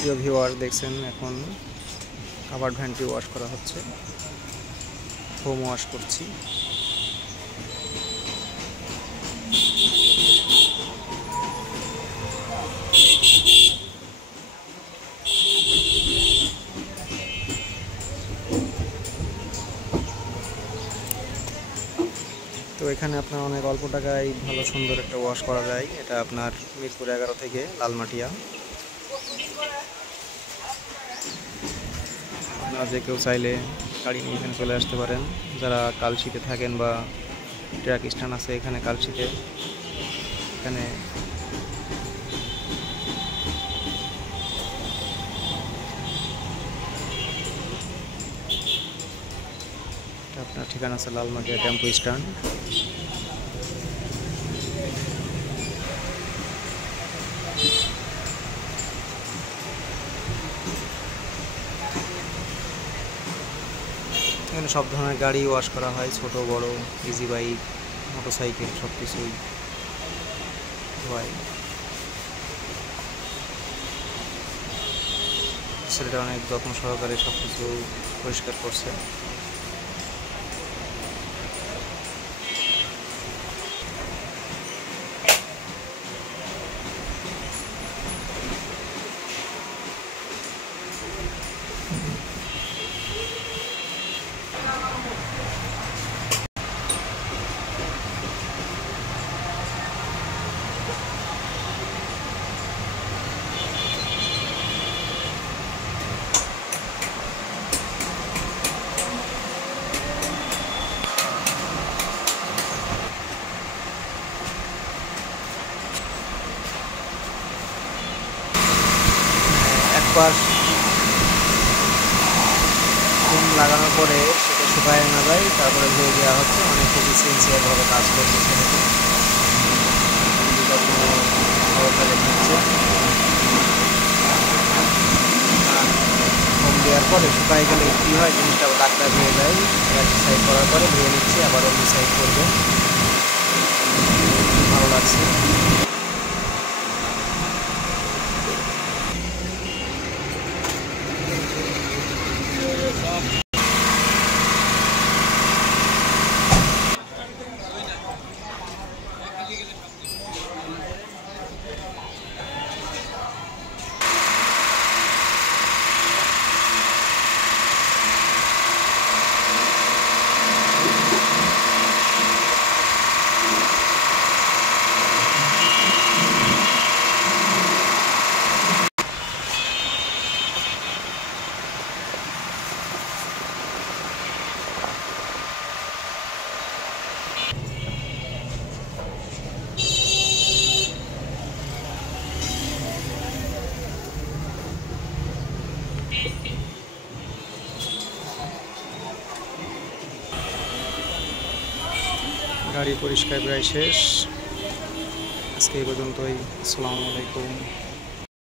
প্রিয় ভিউয়ার দেখছেন এখন কাভার্ড ভ্যানটি ওয়াশ করা হচ্ছে, হোম ওয়াশ করছি। তো এখানে আপনার অনেক অল্প টাকায় ভালো সুন্দর একটা ওয়াশ করা যায়। এটা আপনার মিরপুর 11 থেকে লালমাটিয়া। আপনারা যে কেউ চাইলে গাড়ি নিয়ে এখানে চলে আসতে পারেন। যারা কালশিতে থাকেন বা ট্রাক স্ট্যান্ড আছে এখানে কালশিতে, এখানে আপনার ঠিকানা আছে লালমাটিয়া টেম্পো স্ট্যান্ড। এখানে সব ধরনের গাড়ি ওয়াশ করা হয়, ছোট বড়, ইজি বাইক, মোটরসাইকেল সব কিছুই হয়। ছেলেটা অনেক যত্ন সহকারে সব কিছু পরিষ্কার করছে। একবার ফোম লাগানোর পরে সেটা শুকায় না যায়, তারপরে ধুয়ে দেওয়া হচ্ছে। অনেক খুবই সিনসিয়ারভাবে কাজ করছে ছেলেটি, যত্ন সহকারে দিচ্ছে। ফোম দেওয়ার পরে শুকায় গেলে কী হয়, জিনিসটা দাগটা ধুয়ে যায়। এক সাইড করার পরে ধুয়ে নিচ্ছে, আবার অন্য সাইড করবে। ভালো লাগছে। গাড়ি পরিষ্কার প্রায় শেষ। আজকে এই পর্যন্তই। আসসালামু আলাইকুম।